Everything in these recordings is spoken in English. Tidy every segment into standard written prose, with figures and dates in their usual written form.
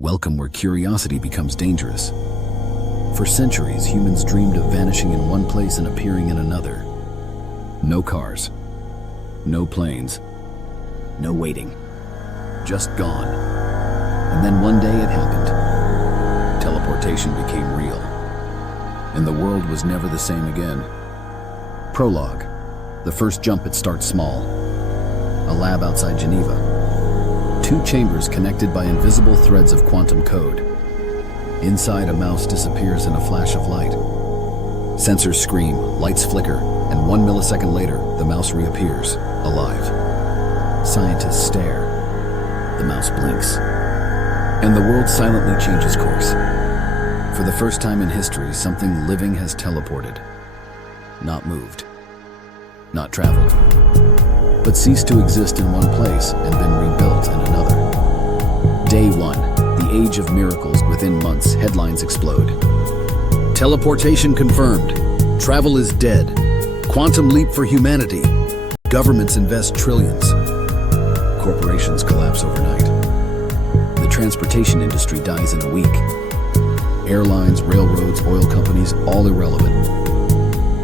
Welcome where curiosity becomes dangerous. For centuries, humans dreamed of vanishing in one place and appearing in another. No cars, no planes, no waiting, just gone. And then one day it happened. Teleportation became real, and the world was never the same again. Prologue. The first jump, it starts small. A lab outside Geneva. 2 chambers connected by invisible threads of quantum code. Inside, a mouse disappears in a flash of light. Sensors scream, lights flicker, and 1 millisecond later, the mouse reappears, alive. Scientists stare. The mouse blinks. And the world silently changes course. For the first time in history, something living has teleported. Not moved. Not traveled. But ceased to exist in one place and been rebuilt in another. Day 1, the age of miracles. Within months, headlines explode. Teleportation confirmed. Travel is dead. Quantum leap for humanity. Governments invest trillions. Corporations collapse overnight. The transportation industry dies in a week. Airlines, railroads, oil companies, all irrelevant.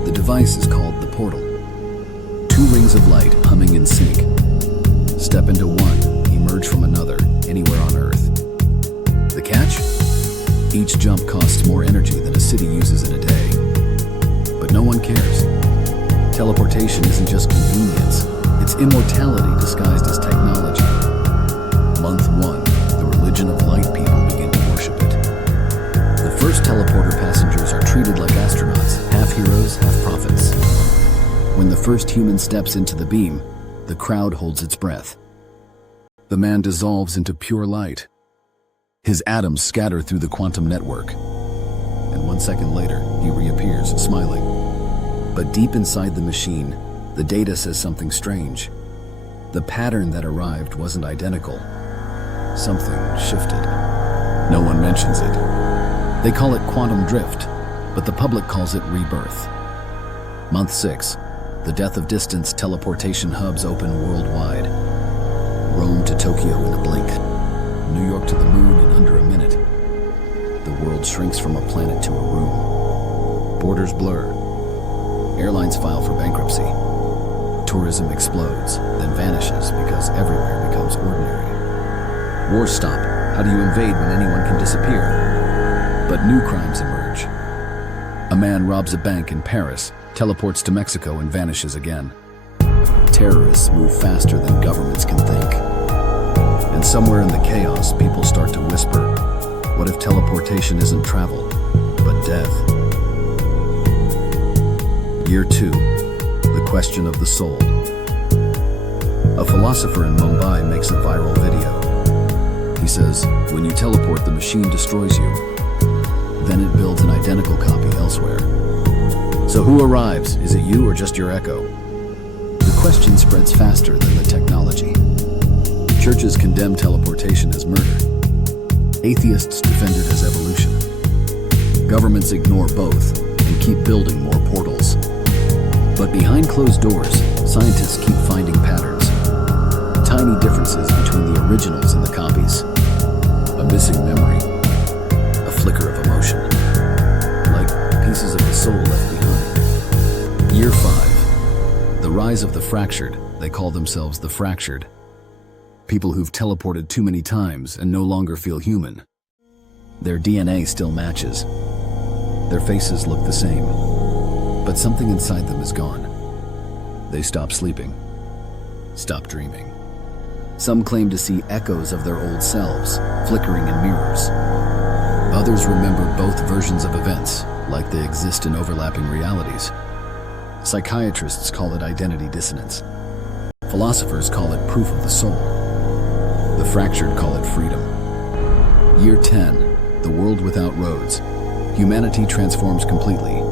The device is called the portal. 2 rings of light humming in sync. Step into one, emerge from another, anywhere on Earth. The catch? Each jump costs more energy than a city uses in a day. But no one cares. Teleportation isn't just convenience, it's immortality disguised as technology. Month 1, the religion of light people begin to worship it. The first teleporter passengers are treated like astronauts, half heroes, half prophets. When the first human steps into the beam, the crowd holds its breath. The man dissolves into pure light. His atoms scatter through the quantum network. And 1 second later, he reappears, smiling. But deep inside the machine, the data says something strange. The pattern that arrived wasn't identical. Something shifted. No one mentions it. They call it quantum drift, but the public calls it rebirth. Month 6. The death of distance. Teleportation hubs open worldwide. Rome to Tokyo in a blink. New York to the moon in under a minute. The world shrinks from a planet to a room. Borders blur. Airlines file for bankruptcy. Tourism explodes, then vanishes because everywhere becomes ordinary. Wars stop. How do you invade when anyone can disappear? But new crimes emerge. A man robs a bank in Paris, teleports to Mexico, and vanishes again. Terrorists move faster than governments can think. And somewhere in the chaos, people start to whisper, what if teleportation isn't travel, but death? Year 2, the question of the soul. A philosopher in Mumbai makes a viral video. He says, when you teleport, the machine destroys you. Then it builds an identical copy elsewhere. So who arrives? Is it you or just your echo? The question spreads faster than the technology. Churches condemn teleportation as murder. Atheists defend it as evolution. Governments ignore both and keep building more portals. But behind closed doors, scientists keep finding patterns. Tiny differences between the originals and the copies. A missing memory. A flicker of emotion. Like pieces of the soul left behind. Year 5. The rise of the fractured. They call themselves the fractured. People who've teleported too many times and no longer feel human. Their DNA still matches. Their faces look the same. But something inside them is gone. They stop sleeping. Stop dreaming. Some claim to see echoes of their old selves, flickering in mirrors. Others remember both versions of events, like they exist in overlapping realities. Psychiatrists call it identity dissonance. Philosophers call it proof of the soul. The fractured call it freedom. Year 10, the world without roads. Humanity transforms completely.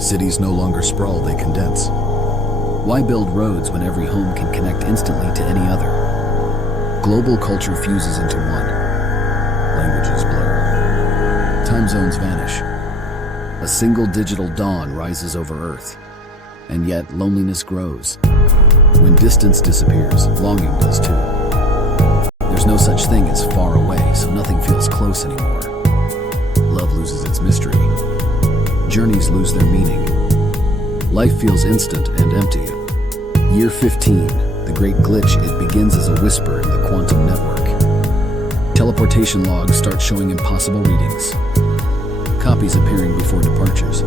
Cities no longer sprawl, they condense. Why build roads when every home can connect instantly to any other? Global culture fuses into one. Languages blur. Time zones vanish. A single digital dawn rises over Earth. And yet, loneliness grows. When distance disappears, longing does too. There's no such thing as far away, so nothing close anymore. Love loses its mystery. Journeys lose their meaning. Life feels instant and empty. Year 15, the great glitch, it begins as a whisper in the quantum network. Teleportation logs start showing impossible readings. Copies appearing before departures.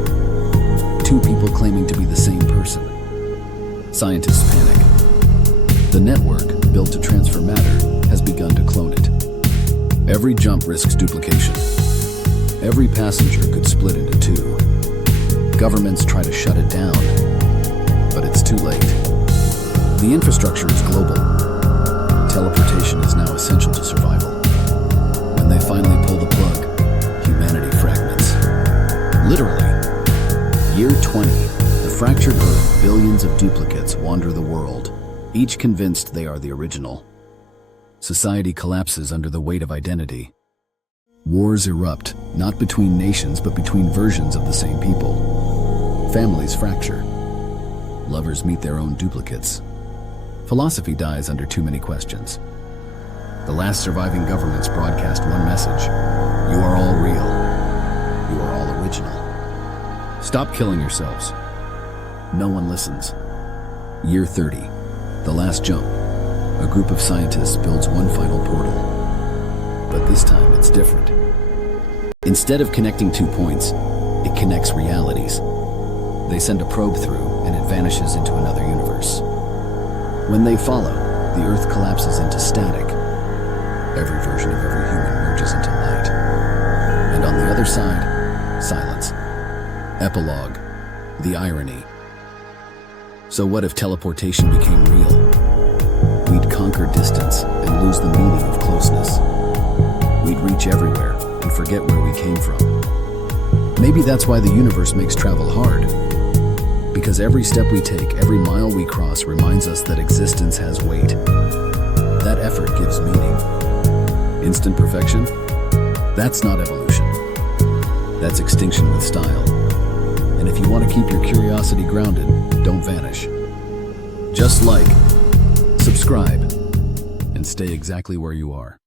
Two people claiming to be the same person. Scientists panic. The network, built to transfer matter, has begun to clone it. Every jump risks duplication. Every passenger could split into two. Governments try to shut it down, but it's too late. The infrastructure is global. Teleportation is now essential to survival. When they finally pull the plug, humanity fragments. Literally. Year 20, the fractured Earth, billions of duplicates wander the world, each convinced they are the original. Society collapses under the weight of identity. Wars erupt, not between nations but between versions of the same people. Families fracture. Lovers meet their own duplicates. Philosophy dies under too many questions. The last surviving governments broadcast one message: you are all real. You are all original. Stop killing yourselves. No one listens. Year 30, the last jump. A group of scientists builds one final portal. But this time it's different. Instead of connecting 2 points, it connects realities. They send a probe through and it vanishes into another universe. When they follow, the Earth collapses into static. Every version of every human merges into light. And on the other side, silence. Epilogue. The irony. So what if teleportation became real? We'd conquer distance and lose the meaning of closeness. We'd reach everywhere and forget where we came from. Maybe that's why the universe makes travel hard. Because every step we take, every mile we cross reminds us that existence has weight. That effort gives meaning. Instant perfection? That's not evolution. That's extinction with style. And if you want to keep your curiosity grounded, don't vanish. Just like, subscribe, and stay exactly where you are.